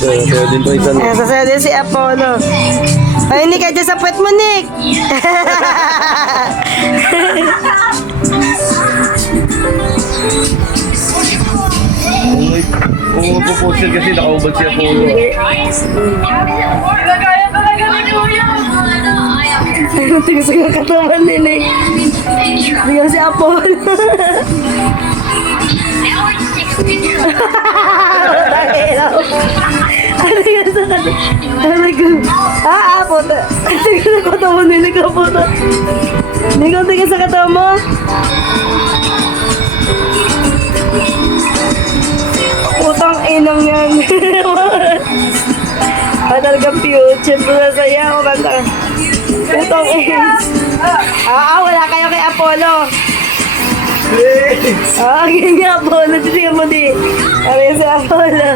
Kaya din to isa. Ayan, sasaya din si Apollo. Ay, Nick, adyan sa puwet mo, Nick. Kung magpo-postal kasi nakaubad si Apollo. Kaya talaga ni Kuya. Tingnan sa katawan ni Nick. Tingnan si Apollo. Tingnan sa katawan. Puto. Tingnan sa katawan ni Nick, Puto. Nick, tingnan sa katawan mo. Putang inang yan. Talagang future. Masaya ako kanta. Putang inang. Wala kayo kay Apollo. Ganyan Apollo. Titingnan mo di. Ano yung si Apollo?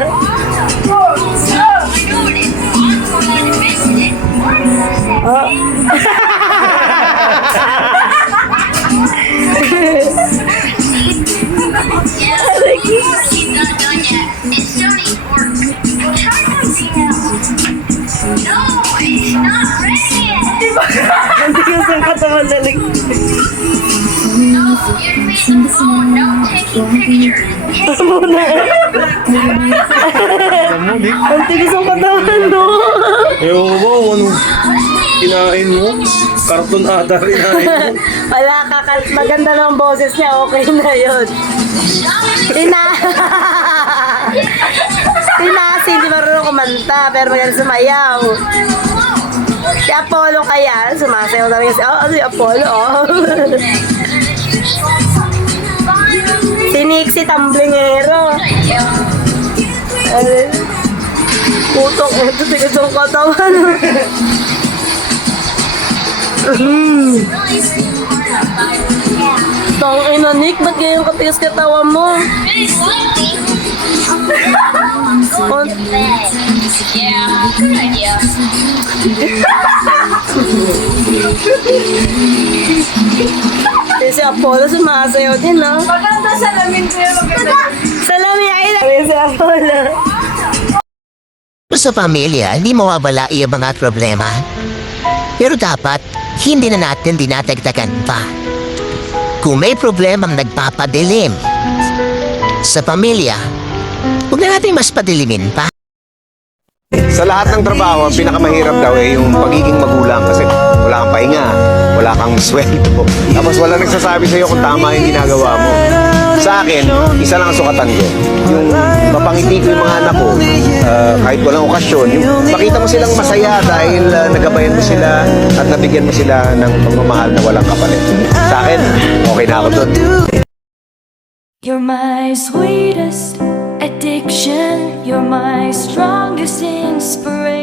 Nanti ka sa katawan na lang. Muna. Nanti ka sa katawan, no? Ewan ko ba ano kinain mo? Karton ata kinain mo. Wala ka, maganda ng boses niya, okay na yun. Hindi marunong kumanta, pero maganda sumayaw. Si Apollo kaya, sumasayaw na rin si Apollo, Si Nick, si Tamblingero. Putok, ito, tigil sa katawan. Tang ina, Nick, ba't ganyan katigas katawan mo? Yeah, good idea. Si Apollo sumasayaw din, no? Maganda salamin ko yung maganda. Salamin ay lang. Si Apollo. Sa pamilya, hindi mawawala ang mga problema. Pero dapat, hindi na natin dinadagdagan pa. Kung may problemang nagpapadilim sa pamilya, huwag na natin mas padilimin pa. Sa lahat ng trabaho, ang pinakamahirap daw ay yung pagiging magulang kasi wala kang pahinga, wala kang sweldo. Tapos wala nagsasabi sa'yo kung tama yung ginagawa mo. Sa akin, isa lang ang sukatan ko. Yung mapangiti ko yung mga anak ko, kahit walang okasyon, yung makita mo silang masaya dahil nagabayan mo sila at nabigyan mo sila ng pagmamahal na walang kapalit. Sa akin, okay na ako doon. You're my sweetest addiction, you're my strongest inspiration.